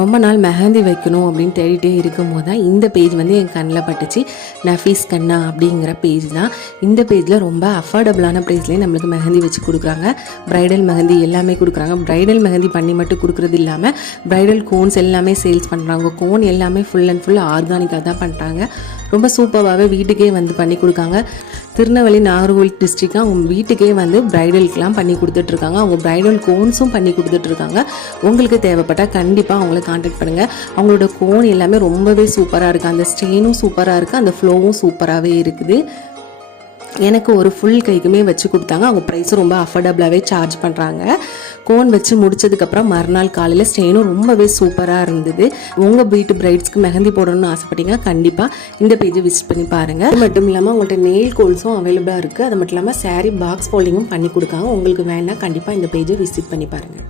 ரொம்ப நாள் மெஹந்தி வைக்கணும் அப்படின்னு தேடிட்டே இருக்கும்போது தான் இந்த பேஜ் வந்து என் கண்ணில் பட்டுச்சு. நஃபீஸ் கண்ணா அப்படிங்கிற பேஜ் தான். இந்த பேஜில் ரொம்ப அஃபோர்டபுளான ப்ரைஸ்லேயே நம்மளுக்கு மெஹந்தி வச்சு கொடுக்குறாங்க. ப்ரைடல் மெஹந்தி எல்லாமே கொடுக்குறாங்க. ப்ரைடல் மெஹந்தி பண்ணி மட்டும் கொடுக்குறது இல்லாமல் ப்ரைடல் கோன்ஸ் எல்லாமே சேல்ஸ் பண்ணுறாங்க. கோன் எல்லாமே ஃபுல் அண்ட் ஃபுல் ஆர்கானிக்காக தான் பண்ணுறாங்க. ரொம்ப சூப்பராகவே வீட்டுக்கே வந்து பண்ணி கொடுக்காங்க. திருநெல்வேலி நாகர்கோவில் டிஸ்ட்ரிக்ட் அவங்க வீட்டுக்கே வந்து ப்ரைடலுக்கெலாம் பண்ணி கொடுத்துட்ருக்காங்க. அவங்க ப்ரைடல் கோன்ஸும் பண்ணி கொடுத்துட்ருக்காங்க. உங்களுக்கு தேவைப்பட்டால் கண்டிப்பாக அவங்கள காண்டாக்ட் பண்ணுங்கள். அவங்களோட கோன் எல்லாமே ரொம்பவே சூப்பராக இருக்குது. அந்த ஸ்டெயினும் சூப்பராக இருக்குது, அந்த ஃப்ளோவும் சூப்பராகவே இருக்குது. எனக்கு ஒரு ஃபுல் கைக்குமே வச்சு கொடுத்தாங்க. அவங்க ப்ரைஸும் ரொம்ப அஃபோர்டபுளாகவே சார்ஜ் பண்ணுறாங்க. கோன் வச்சு முடிச்சதுக்கப்புறம் மறுநாள் காலையில் ஸ்டெயினும் ரொம்பவே சூப்பராக இருந்தது. உங்கள் வீட்டு பிரைட்ஸ்க்கு மெஹந்தி போடணும்னு ஆசைப்பட்டீங்க கண்டிப்பாக இந்த பேஜை விசிட் பண்ணி பாருங்கள். அது மட்டும் இல்லாமல் உங்கள்கிட்ட நெயில் கோல்ஸும் அவைலபிளாக இருக்குது. அது மட்டும் இல்லாமல் சாரீ பாக்ஸ் ஃபோல்டிங்கும் பண்ணி கொடுக்காங்க. உங்களுக்கு வேணால் கண்டிப்பாக இந்த பேஜை விசிட் பண்ணி பாருங்கள்.